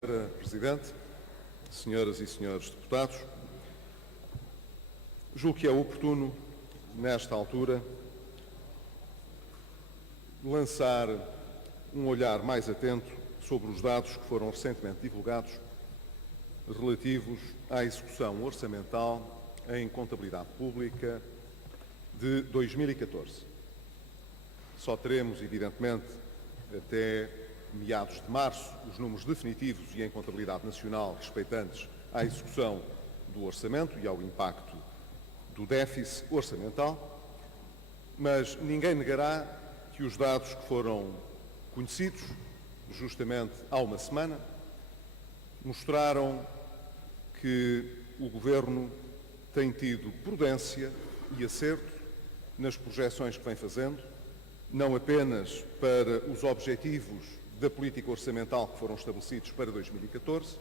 Senhora Presidente, senhoras e senhores deputados, julgo que é oportuno, nesta altura, lançar um olhar mais atento sobre os dados que foram recentemente divulgados relativos à execução orçamental em contabilidade pública de 2014. Só teremos, evidentemente, até meados de março, os números definitivos e em contabilidade nacional respeitantes à execução do orçamento e ao impacto do déficit orçamental, mas ninguém negará que os dados que foram conhecidos, justamente há uma semana, mostraram que o Governo tem tido prudência e acerto nas projeções que vem fazendo, não apenas para os objetivos da política orçamental que foram estabelecidos para 2014,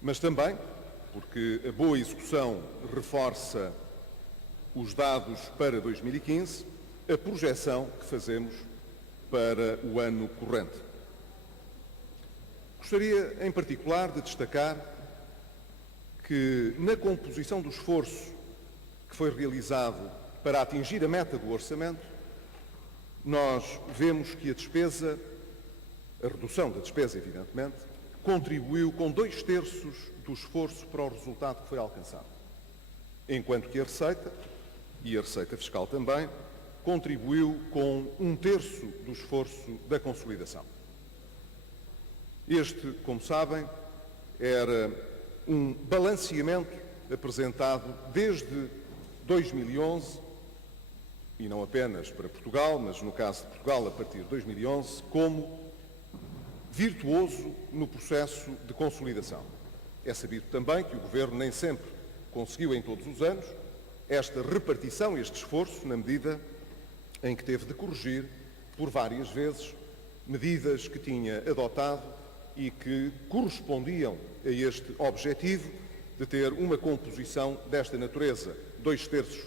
mas também porque a boa execução reforça os dados para 2015, a projeção que fazemos para o ano corrente. Gostaria, em particular, de destacar que, na composição do esforço que foi realizado para atingir a meta do orçamento, nós vemos que a redução da despesa, evidentemente, contribuiu com 2/3 do esforço para o resultado que foi alcançado, enquanto que a receita, e a receita fiscal também, contribuiu com 1/3 do esforço da consolidação. Este, como sabem, era um balanceamento apresentado desde 2011, e não apenas para Portugal, mas no caso de Portugal a partir de 2011, como virtuoso no processo de consolidação. É sabido também que o Governo nem sempre conseguiu em todos os anos esta repartição, este esforço, na medida em que teve de corrigir por várias vezes medidas que tinha adotado e que correspondiam a este objetivo de ter uma composição desta natureza, 2/3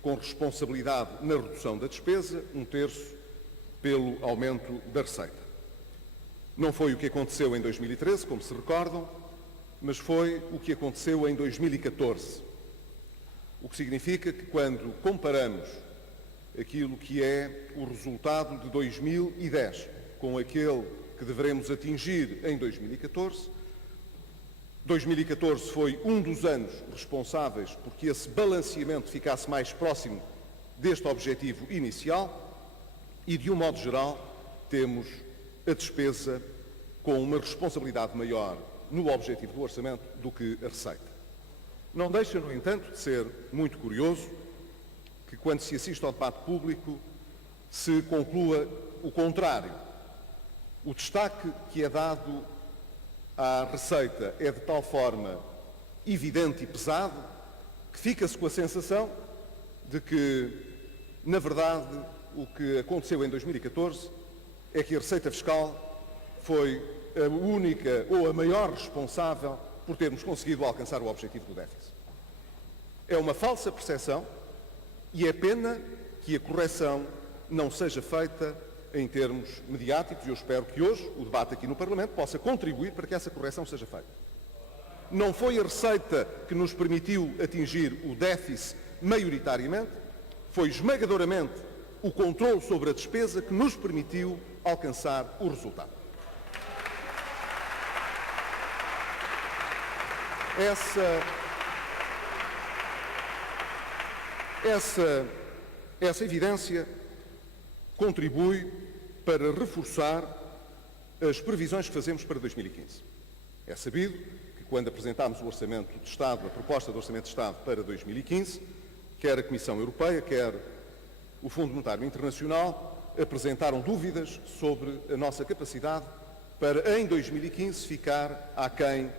com responsabilidade na redução da despesa, 1/3 pelo aumento da receita. Não foi o que aconteceu em 2013, como se recordam, mas foi o que aconteceu em 2014. O que significa que, quando comparamos aquilo que é o resultado de 2010 com aquele que deveremos atingir em 2014, 2014 foi um dos anos responsáveis por que esse balanceamento ficasse mais próximo deste objetivo inicial e, de um modo geral, temos a despesa com uma responsabilidade maior no objetivo do orçamento do que a receita. Não deixa, no entanto, de ser muito curioso que, quando se assiste ao debate público, se conclua o contrário. O destaque que é dado à receita é de tal forma evidente e pesado que fica-se com a sensação de que, na verdade, o que aconteceu em 2014 é que a receita fiscal foi a única ou a maior responsável por termos conseguido alcançar o objetivo do déficit. É uma falsa percepção e é pena que a correção não seja feita em termos mediáticos, e eu espero que hoje o debate aqui no Parlamento possa contribuir para que essa correção seja feita. Não foi a receita que nos permitiu atingir o déficit maioritariamente, foi esmagadoramente o controle sobre a despesa que nos permitiu alcançar o resultado. Essa evidência contribui para reforçar as previsões que fazemos para 2015. É sabido que, quando apresentámos o Orçamento de Estado, a proposta do Orçamento de Estado para 2015, quer a Comissão Europeia, quer o Fundo Monetário Internacional, apresentaram dúvidas sobre a nossa capacidade para, em 2015, ficar aquém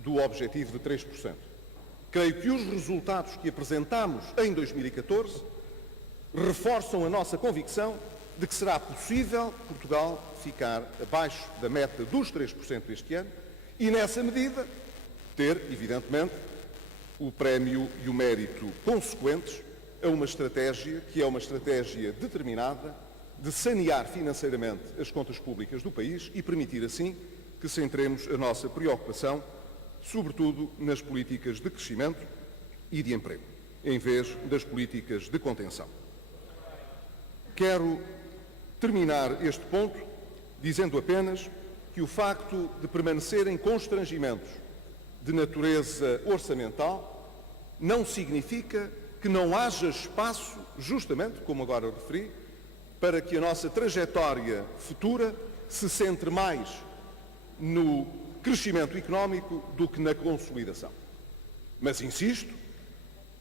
do objetivo de 3%. Creio que os resultados que apresentámos em 2014 reforçam a nossa convicção de que será possível Portugal ficar abaixo da meta dos 3% deste ano e, nessa medida, ter, evidentemente, o prémio e o mérito consequentes a uma estratégia que é uma estratégia determinada de sanear financeiramente as contas públicas do país e permitir, assim, que centremos a nossa preocupação, sobretudo nas políticas de crescimento e de emprego, em vez das políticas de contenção. Quero terminar este ponto dizendo apenas que o facto de permanecerem constrangimentos de natureza orçamental não significa que não haja espaço, justamente, como agora referi, para que a nossa trajetória futura se centre mais no crescimento económico do que na consolidação. Mas, insisto,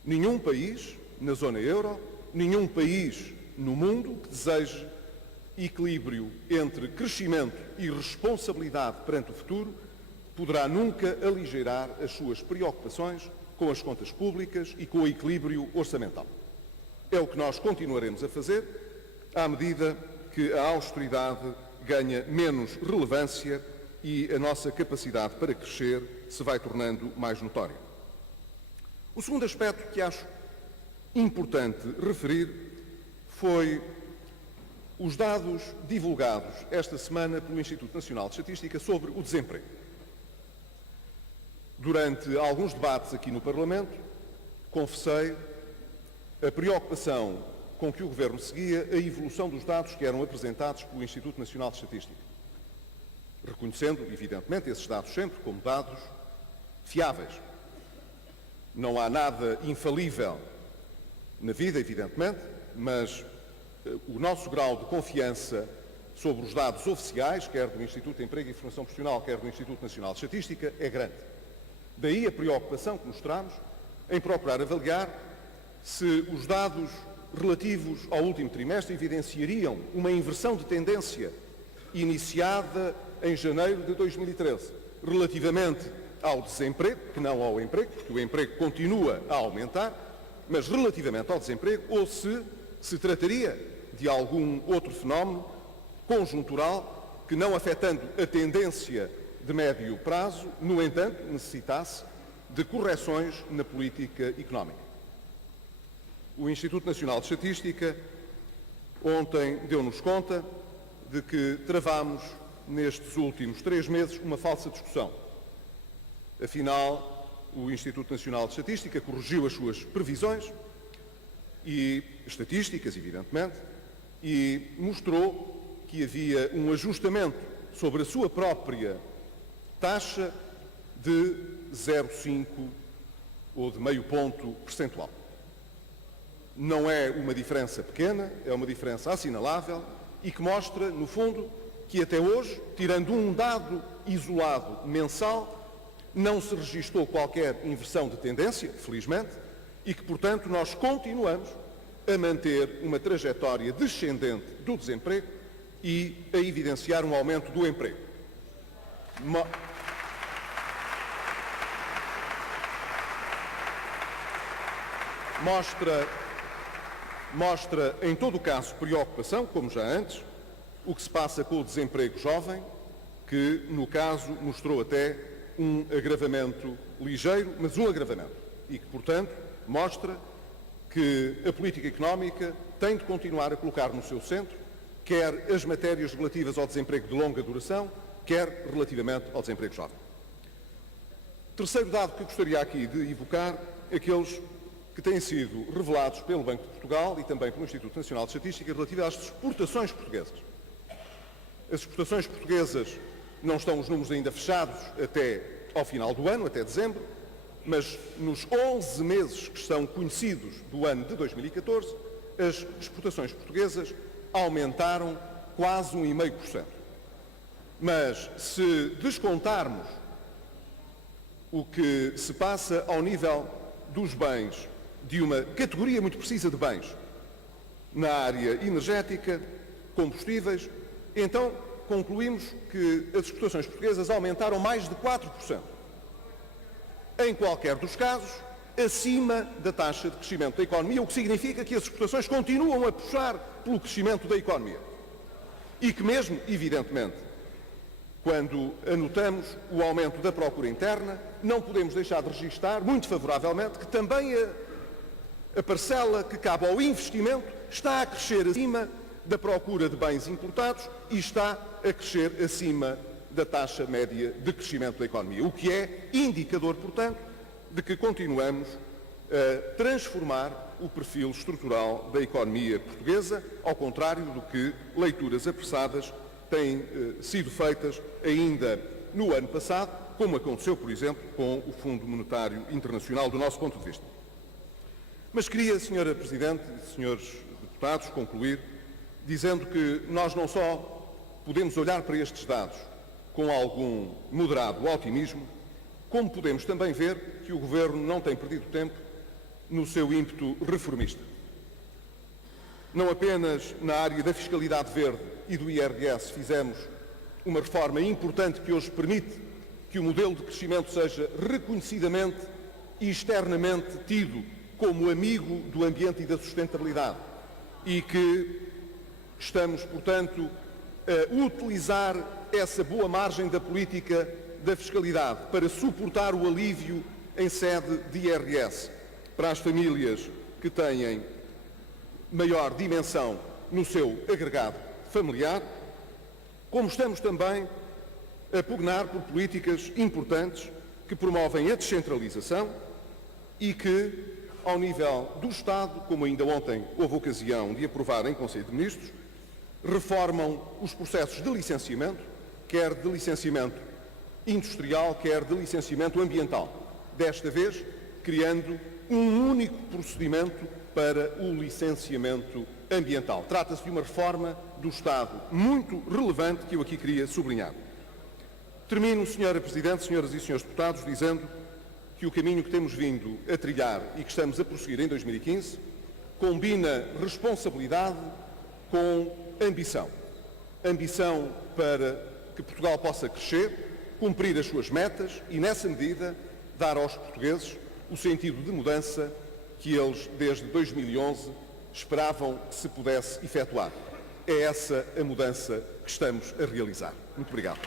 nenhum país na zona euro, nenhum país no mundo que deseje equilíbrio entre crescimento e responsabilidade perante o futuro poderá nunca aligeirar as suas preocupações com as contas públicas e com o equilíbrio orçamental. É o que nós continuaremos a fazer à medida que a austeridade ganha menos relevância e a nossa capacidade para crescer se vai tornando mais notória. O segundo aspecto que acho importante referir foi os dados divulgados esta semana pelo Instituto Nacional de Estatística sobre o desemprego. Durante alguns debates aqui no Parlamento, confessei a preocupação com que o Governo seguia a evolução dos dados que eram apresentados pelo Instituto Nacional de Estatística, reconhecendo, evidentemente, esses dados sempre como dados fiáveis. Não há nada infalível na vida, evidentemente, mas o nosso grau de confiança sobre os dados oficiais, quer do Instituto de Emprego e Formação Profissional, quer do Instituto Nacional de Estatística, é grande. Daí a preocupação que mostramos em procurar avaliar se os dados relativos ao último trimestre evidenciariam uma inversão de tendência iniciada em janeiro de 2013, relativamente ao desemprego, que não ao emprego, porque o emprego continua a aumentar, mas relativamente ao desemprego, ou se trataria de algum outro fenómeno conjuntural que, não afetando a tendência de médio prazo, no entanto, necessitasse de correções na política económica. O Instituto Nacional de Estatística ontem deu-nos conta de que travámos nestes últimos 3 meses uma falsa discussão. Afinal, o Instituto Nacional de Estatística corrigiu as suas previsões e estatísticas, evidentemente, e mostrou que havia um ajustamento sobre a sua própria taxa de 0,5 ou de meio ponto percentual. Não é uma diferença pequena, é uma diferença assinalável e que mostra, no fundo, que até hoje, tirando um dado isolado mensal, não se registou qualquer inversão de tendência, felizmente, e que, portanto, nós continuamos a manter uma trajetória descendente do desemprego e a evidenciar um aumento do emprego. Mostra, em todo o caso, preocupação, como já antes, o que se passa com o desemprego jovem, que, no caso, mostrou até um agravamento ligeiro, mas um agravamento, e que, portanto, mostra que a política económica tem de continuar a colocar no seu centro, quer as matérias relativas ao desemprego de longa duração, quer relativamente ao desemprego jovem. Terceiro dado que gostaria aqui de evocar, aqueles que têm sido revelados pelo Banco de Portugal e também pelo Instituto Nacional de Estatística relativos às exportações portuguesas. As exportações portuguesas não estão os números ainda fechados até ao final do ano, até dezembro, mas nos 11 meses que estão conhecidos do ano de 2014, as exportações portuguesas aumentaram quase 1,5%. Mas se descontarmos o que se passa ao nível dos bens, de uma categoria muito precisa de bens, na área energética, combustíveis, então concluímos que as exportações portuguesas aumentaram mais de 4%. Em qualquer dos casos, acima da taxa de crescimento da economia, o que significa que as exportações continuam a puxar pelo crescimento da economia. E que mesmo, evidentemente, quando anotamos o aumento da procura interna, não podemos deixar de registar, muito favoravelmente, que também a parcela que cabe ao investimento está a crescer acima da procura de bens importados e está a crescer acima da taxa média de crescimento da economia, o que é indicador, portanto, de que continuamos a transformar o perfil estrutural da economia portuguesa, ao contrário do que leituras apressadas têm sido feitas ainda no ano passado, como aconteceu, por exemplo, com o Fundo Monetário Internacional, do nosso ponto de vista. Mas queria, Sra. Presidente e Srs. Deputados, concluir dizendo que nós não só podemos olhar para estes dados com algum moderado otimismo, como podemos também ver que o Governo não tem perdido tempo no seu ímpeto reformista. Não apenas na área da fiscalidade verde e do IRS fizemos uma reforma importante que hoje permite que o modelo de crescimento seja reconhecidamente e externamente tido como amigo do ambiente e da sustentabilidade e que estamos, portanto, a utilizar essa boa margem da política da fiscalidade para suportar o alívio em sede de IRS para as famílias que têm maior dimensão no seu agregado familiar, como estamos também a pugnar por políticas importantes que promovem a descentralização e que, ao nível do Estado, como ainda ontem houve ocasião de aprovar em Conselho de Ministros, reformam os processos de licenciamento, quer de licenciamento industrial, quer de licenciamento ambiental. Desta vez, criando um único procedimento para o licenciamento ambiental. Trata-se de uma reforma do Estado muito relevante que eu aqui queria sublinhar. Termino, Sra. Presidente, Senhoras e Senhores Deputados, dizendo que o caminho que temos vindo a trilhar e que estamos a prosseguir em 2015 combina responsabilidade com ambição. Ambição para que Portugal possa crescer, cumprir as suas metas e, nessa medida, dar aos portugueses o sentido de mudança que eles, desde 2011, esperavam que se pudesse efetuar. É essa a mudança que estamos a realizar. Muito obrigado.